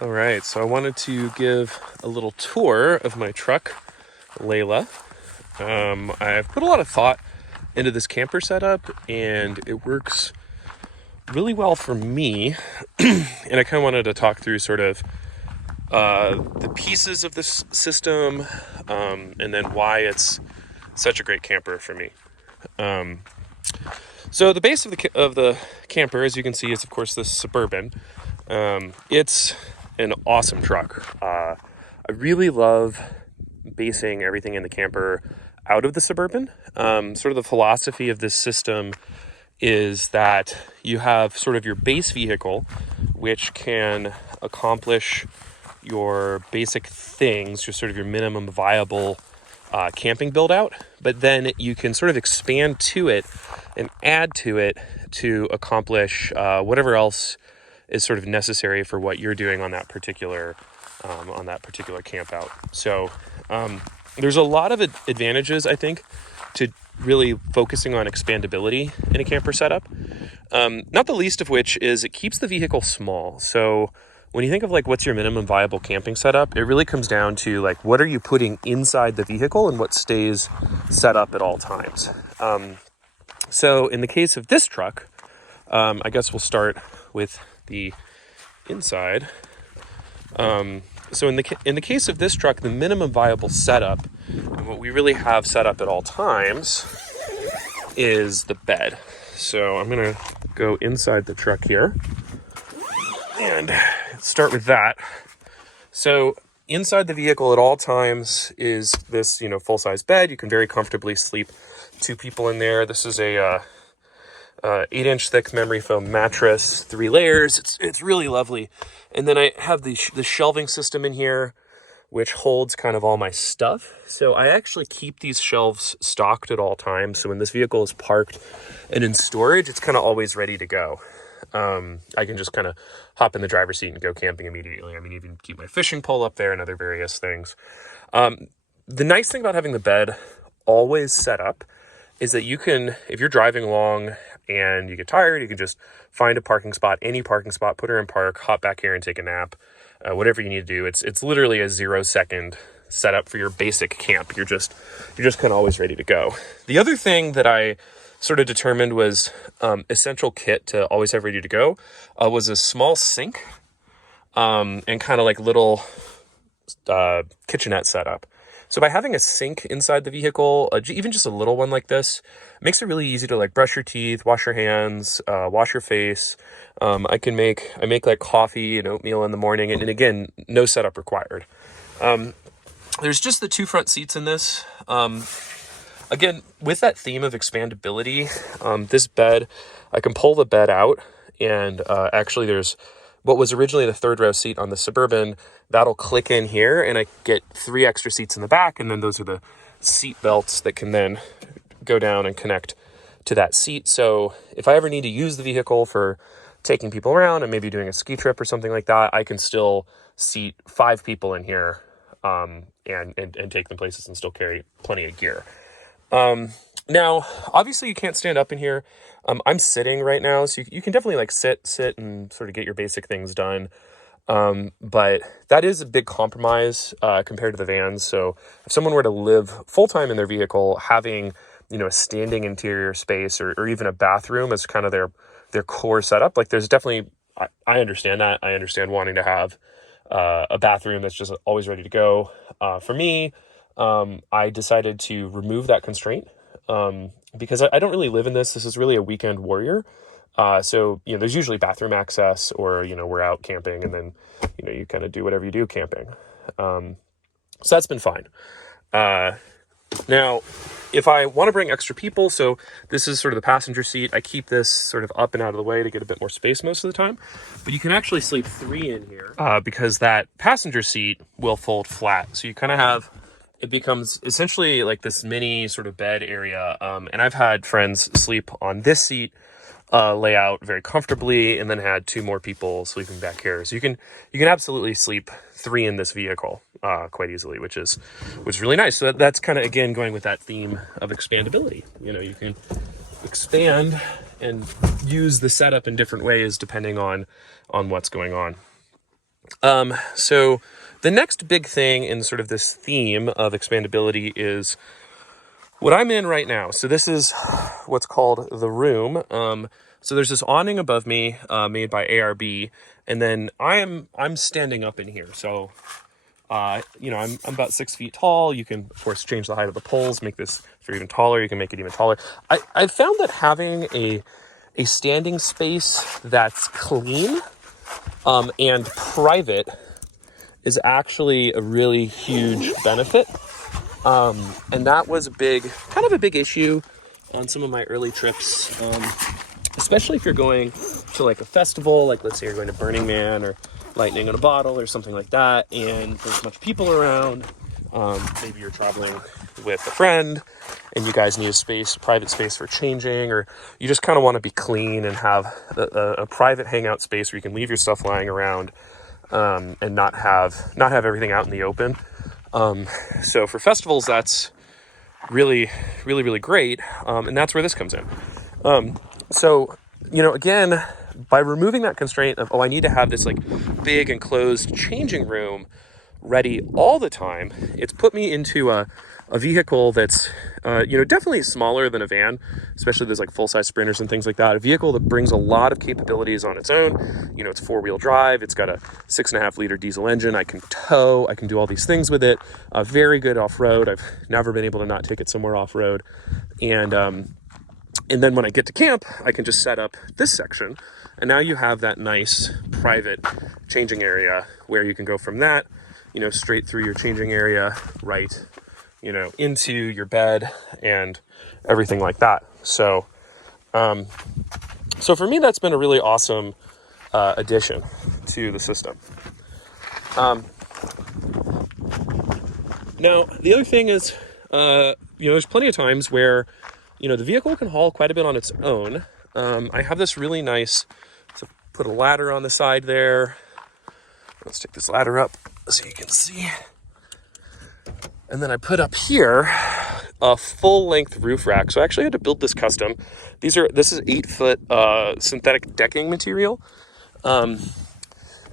All right, so I wanted to give a little tour of my truck, Layla. I've put a lot of thought into this camper setup, and it works really well for me. And I kind of wanted to talk through sort of the pieces of this system, and then why it's such a great camper for me. So the base of the camper, as you can see, is of course this Suburban. It's an awesome truck. I really love basing everything in the camper out of the Suburban. Sort of the philosophy of this system is that you have sort of your base vehicle, which can accomplish your basic things, just sort of your minimum viable camping build out, but then you can sort of expand to it and add to it to accomplish whatever else is sort of necessary for what you're doing on that particular camp out. So there's a lot of advantages, I think, to really focusing on expandability in a camper setup. Not the least of which is it keeps the vehicle small. So when you think of like what's your minimum viable camping setup, it really comes down to like what are you putting inside the vehicle and what stays set up at all times. So in the case of this truck, I guess we'll start with the inside. So in the case of this truck, the minimum viable setup, and what we really have set up at all times, is the bed. So I'm gonna go inside the truck here and start with that. So inside the vehicle at all times is this, full-size bed. You can very comfortably sleep 2 people in there. This is a 8-inch thick memory foam mattress, 3 layers. It's really lovely. And then I have the shelving system in here, which holds kind of all my stuff. So I actually keep these shelves stocked at all times. So when this vehicle is parked and in storage, it's kind of always ready to go. I can just kind of hop in the driver's seat and go camping immediately. I mean, even keep my fishing pole up there and other various things. The nice thing about having the bed always set up is that you can, if you're driving along and you get tired, you can just find a parking spot, any parking spot, put her in park, hop back here and take a nap, whatever you need to do. It's literally a 0-second setup for your basic camp. You're just kind of always ready to go. The other thing that I sort of determined was essential kit to always have ready to go was a small sink and kind of like little kitchenette setup. So by having a sink inside the vehicle, even just a little one like this, makes it really easy to like brush your teeth, wash your hands, wash your face. I make like coffee and oatmeal in the morning, and again, no setup required. There's just the 2 front seats in this. Again, with that theme of expandability, this bed, I can pull the bed out, and actually there's what was originally the 3rd row seat on the Suburban, that'll click in here, and I get 3 extra seats in the back, and then those are the seat belts that can then go down and connect to that seat. So if I ever need to use the vehicle for taking people around and maybe doing a ski trip or something like that, I can still seat 5 people in here and take them places and still carry plenty of gear. Now, obviously you can't stand up in here. I'm sitting right now, so you can definitely like sit and sort of get your basic things done. But that is a big compromise, compared to the vans. So if someone were to live full-time in their vehicle, having, a standing interior space or even a bathroom as kind of their core setup, like there's definitely, I understand that. I understand wanting to have, a bathroom that's just always ready to go. For me, I decided to remove that constraint, because I don't really live in this. This is really a weekend warrior. So, there's usually bathroom access or, we're out camping and then, you kind of do whatever you do camping. So that's been fine. Now, if I want to bring extra people, so this is sort of the passenger seat. I keep this sort of up and out of the way to get a bit more space most of the time. But you can actually sleep 3 in here because that passenger seat will fold flat. So you kind of have, it becomes essentially like this mini sort of bed area. And I've had friends sleep on this seat, lay out very comfortably, and then had 2 more people sleeping back here. So you can absolutely sleep 3 in this vehicle quite easily, which is really nice. So that's kind of, again, going with that theme of expandability. You can expand and use the setup in different ways depending on what's going on. So the next big thing in sort of this theme of expandability is what I'm in right now. So this is what's called the room. So there's this awning above me, made by ARB, and then I'm standing up in here. So I'm about 6 feet tall. You can, of course, change the height of the poles, make this if you're even taller. You can make it even taller. I've found that having a standing space that's clean and private is actually a really huge benefit. And that was kind of a big issue on some of my early trips, especially if you're going to like a festival, like let's say you're going to Burning Man or Lightning in a Bottle or something like that, and there's a bunch of people around. Maybe you're traveling with a friend and you guys need a private space for changing, or you just kind of want to be clean and have a private hangout space where you can leave your stuff lying around, and not have everything out in the open. So for festivals, that's really, really, really great. And that's where this comes in. So, again, by removing that constraint of, I need to have this like big enclosed changing room ready all the time, it's put me into a vehicle that's, definitely smaller than a van, especially those like full-size Sprinters and things like that. A vehicle that brings a lot of capabilities on its own. It's 4-wheel drive. It's got a 6.5-liter diesel engine. I can tow. I can do all these things with it. Very good off-road. I've never been able to not take it somewhere off-road. And then when I get to camp, I can just set up this section. And now you have that nice private changing area where you can go from that, straight through your changing area, right, into your bed and everything like that. So for me, that's been a really awesome addition to the system. Now, the other thing is, there's plenty of times where, the vehicle can haul quite a bit on its own. I have this really nice, to put a ladder on the side there. Let's take this ladder up so you can see. And then I put up here a full-length roof rack. So I actually had to build this custom. This is 8-foot synthetic decking material. And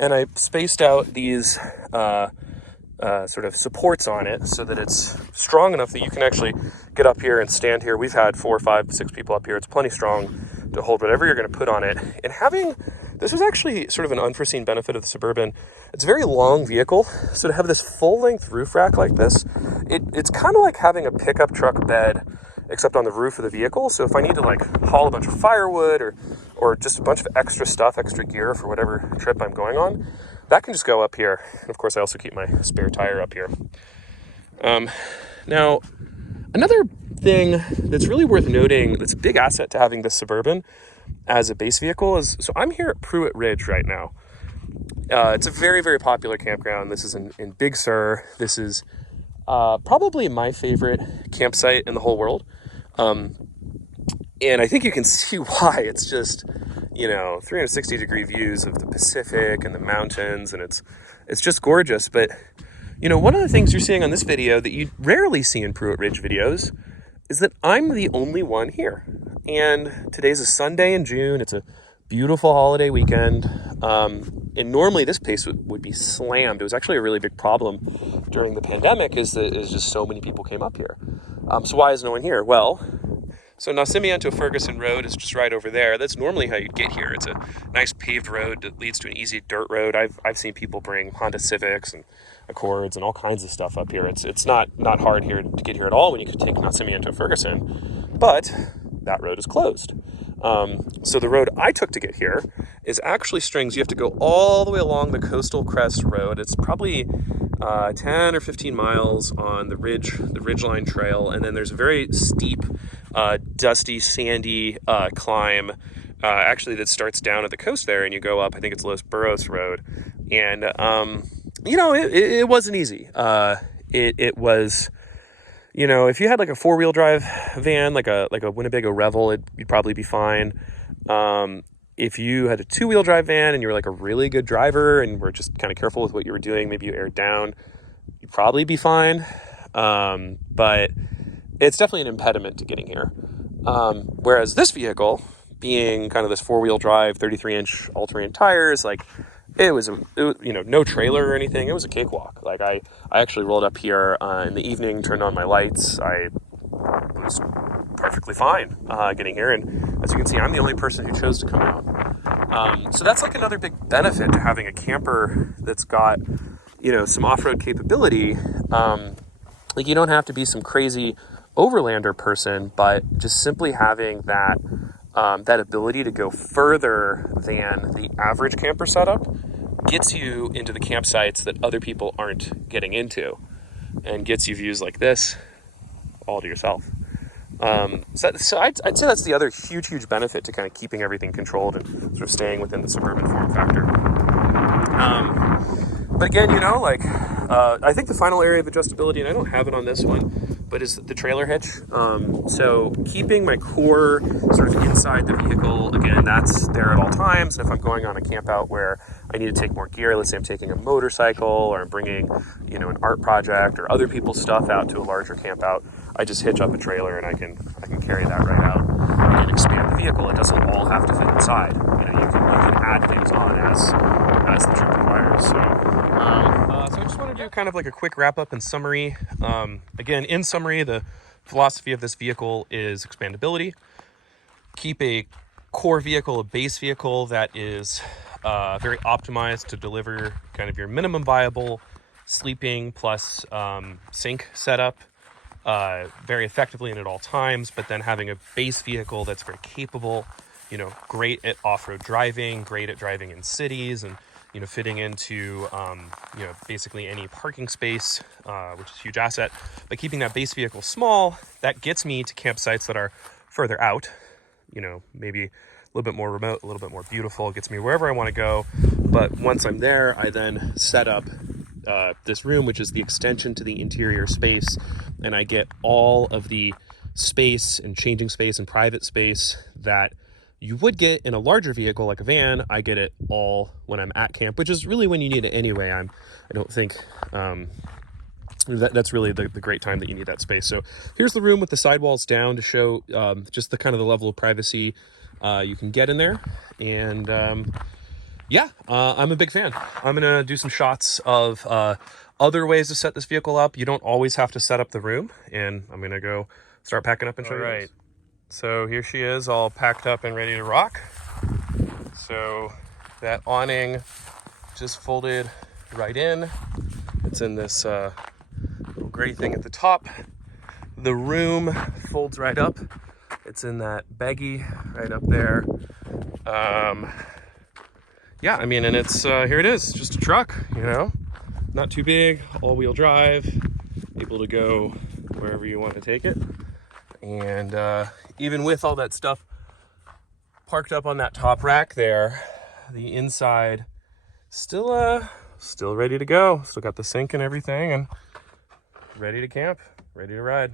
I spaced out these sort of supports on it so that it's strong enough that you can actually get up here and stand here. We've had 4, 5, 6 people up here. It's plenty strong to hold whatever you're going to put on it. And this was actually sort of an unforeseen benefit of the Suburban. It's a very long vehicle, so to have this full-length roof rack like this, it's kind of like having a pickup truck bed, except on the roof of the vehicle. So if I need to like haul a bunch of firewood or just a bunch of extra stuff, extra gear for whatever trip I'm going on, that can just go up here. And of course, I also keep my spare tire up here. Now, another thing that's really worth noting, that's a big asset to having this Suburban as a base vehicle is, so I'm here at Pruitt Ridge right now. It's a very, very popular campground. This is in Big Sur. This is probably my favorite campsite in the whole world. And I think you can see why. It's just, 360-degree views of the Pacific and the mountains, and it's just gorgeous. But, one of the things you're seeing on this video that you rarely see in Pruitt Ridge videos is that I'm the only one here. And today's a Sunday in June. It's a beautiful holiday weekend. And normally this place would be slammed. It was actually a really big problem during the pandemic, is just so many people came up here. So why is no one here? Well, so Nacimiento Ferguson Road is just right over there. That's normally how you'd get here. It's a nice paved road that leads to an easy dirt road. I've seen people bring Honda Civics and Accords and all kinds of stuff up here. It's not hard here to get here at all when you could take Nacimiento Ferguson, but that road is closed. So the road I took to get here is actually strings. You have to go all the way along the Coastal Crest Road. It's probably 10 or 15 miles on the Ridgeline Trail, and then there's a very steep, dusty, sandy climb, actually, that starts down at the coast there, and you go up. I think it's Los Burros Road, and it wasn't easy. It was. If you had like a 4-wheel drive van, like a Winnebago Revel, you'd probably be fine. If you had a 2-wheel drive van and you were like a really good driver and were just kind of careful with what you were doing, maybe you aired down, you'd probably be fine. But it's definitely an impediment to getting here. Whereas this vehicle, being kind of this 4-wheel drive, 33-inch all-terrain tires, like it was, you know, no trailer or anything. It was a cakewalk. Like I actually rolled up here in the evening, turned on my lights. I was perfectly fine getting here. And as you can see, I'm the only person who chose to come out. So that's like another big benefit to having a camper that's got, you know, some off-road capability. Like you don't have to be some crazy overlander person, but just simply having that that ability to go further than the average camper setup gets you into the campsites that other people aren't getting into, and gets you views like this all to yourself. So I'd say that's the other huge benefit to kind of keeping everything controlled and sort of staying within the Suburban form factor. But again, you know, like I think the final area of adjustability, and I don't have it on this one, but is the trailer hitch. So keeping my core sort of inside the vehicle, again, that's there at all times. If I'm going on a camp out where I need to take more gear, let's say I'm taking a motorcycle or I'm bringing, you know, an art project or other people's stuff out to a larger camp out, I just hitch up a trailer and I can carry that right out and expand the vehicle. It doesn't all have to fit inside. You know, you can add things on as the trip requires. So I just want to do kind of like a quick wrap up and summary. Again, in summary, the philosophy of this vehicle is expandability. Keep a core vehicle, a base vehicle that is very optimized to deliver kind of your minimum viable sleeping plus sink setup very effectively and at all times, but then having a base vehicle that's very capable, you know, great at off-road driving, great at driving in cities, and, you know, fitting into, you know, basically any parking space, which is a huge asset. But keeping that base vehicle small, that gets me to campsites that are further out, you know, maybe a little bit more remote, a little bit more beautiful, gets me wherever I want to go. But once I'm there, I then set up this room, which is the extension to the interior space, and I get all of the space and changing space and private space that you would get in a larger vehicle like a van. I get it all when I'm at camp, which is really when you need it anyway. I don't think that's really the great time that you need that space. So here's the room with the sidewalls down to show just the kind of the level of privacy you can get in there. And yeah, I'm a big fan. I'm gonna do some shots of other ways to set this vehicle up. You don't always have to set up the room, and I'm gonna go start packing up and show you. All right, so here she is, all packed up and ready to rock. So that awning just folded right in. It's in this little gray thing at the top. The room folds right up. It's in that baggie right up there. Yeah, I mean, and it's, here it is, just a truck, you know, not too big, all-wheel drive, able to go wherever you want to take it. And even with all that stuff parked up on that top rack there, the inside still ready to go. Still got the sink and everything, and ready to camp, ready to ride.